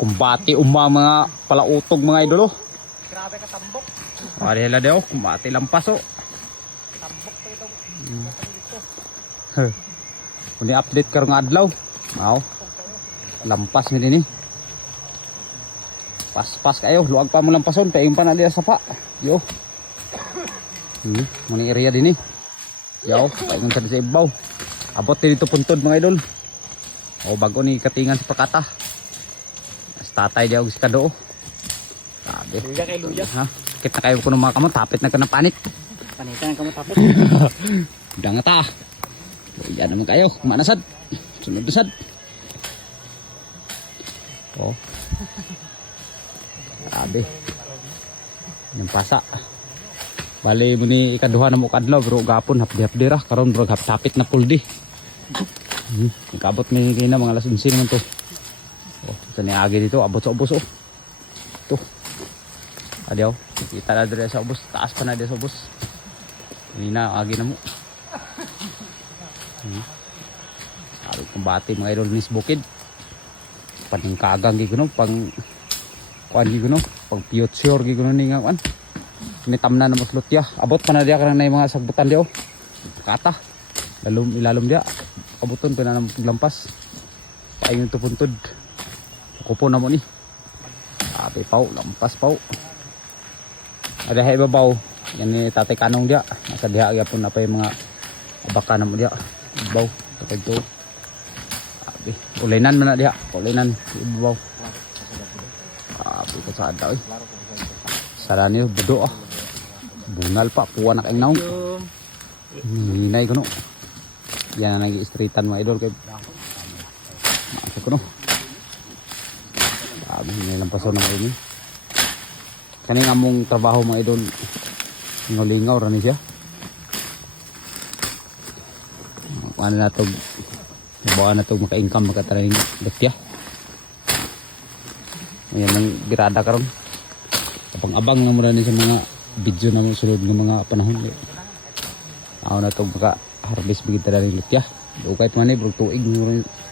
Kumbati mga palautog mga idolo. Grabe ka tambok. Ari hela daw, kumbati lampas oh. Tambok pa ito. Ini update karong adlaw. Mao. Lampas mi dinhi. Pas kayo, luag pa mo lampason kay pa na diya sa pa. Yo. Muni area dinhi. Yo, paingon sa ibaw. Abot dito puntod mga idol. O bago ni katingan sa Prakata. Tatay diya og skado. Sabi. Luya kay luya. Ha? Kita kayo kuno mga kamot, tapit na ka ng panit. Panitan ka mo tapos. Udah ta. Yan naman kayo, manasad. Sunod-sunod. Oh. Sabi. Yung pasa. Bali mo ni ikaduha na mo kadlaw bro gapon hapdi-hapdi ra karon bro haptapit na puldi. Ikabot mi kina mga alas 11 naman to. Oh, sa niagi dito abot sa ubos oh. To. Adiaw, kita na dire sa ubos, taas pa na dire sa ubos. Ina agi na mo. Sabi kong bati mga idol nis bukid. Paningkagang giguno pang kuan giguno, pang future giguno ni nga kuan. Nitam na namos lutya. Abot pa na dia karang nay mga sagbutan dia oh. Kata. Ilalom dia. Abuton ko na nang lampas. Paingon to puntod. Kupo na mo ni. Sabi pau, lampas pau. Ada hay babaw. Yan ni Tatay Kanong dia. Nasa diha gyapon na pa yung mga abaka na mo dia. Babaw. Tatay to. Sabi, ulinan man na diha. Ulinan babaw. Sabi ko sa adaw eh. Sarani budo ah. Bungal pa, puwan na kayong naong. Hinay ko no. Yan na nag-i-streetan mga idol. Maasa ko no. Sabi, hinay lang paso na kayo. Kaning among trabaho mga idol. Lingaw-lingaw rani siya. Ano na ito. Nabawa na ito maka-income, maka-training. Gatya. Ayan ang birada karon. Abang-abang na muna sa mga video na sunod ng mga panahon. Ako na ito maka-harvest bigit na rin lutya. Doon kahit man bro tuig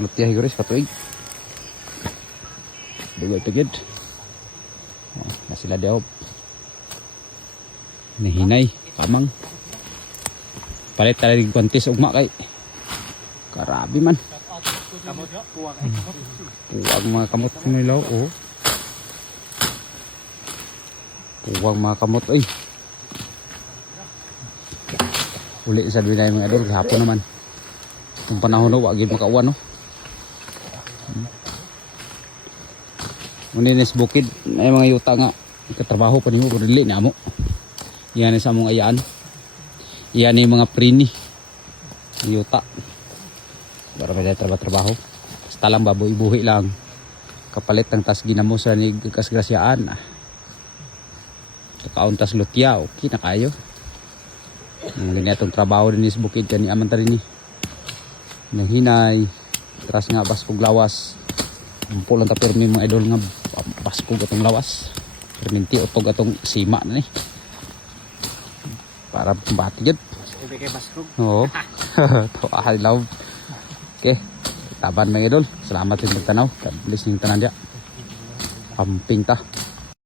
lutya higuris katuig. Doon pigid. Na sila daw. Nahinay, kamang. Palit talaga yung kwantis ugma kay. Karabi man. Kamot puwag. Puwag mga kamot nila oh. Puwag mga kamot oy. Uli sa duwi na mga idol hapon naman. Kung panahon no wag gyud makauwan no. Uninis bukid ay mga yuta nga katrabaho pa nimo dili na mo. Yan sa among ayaan. Yan ni mga prini. Yuta. Para may trabaho. Basta lang baboy buhi lang. Kapalit ng tas ginamo sa ni kasgrasyaan. Kauntas lutya, okay na kayo. Ang ganitong trabaho din is bukid kani aman ta rin ni. Nanghinay, tras nga baskog lawas. Ampo lang ta permi mga idol nga baskog atong lawas. Perminti utog atong sima na ni. Para pambati jud. Ibe kay baskog. Oo. To love. Okay. Taban mga idol. Salamat sa pagtanaw. God bless ning tanan dia. Amping ta.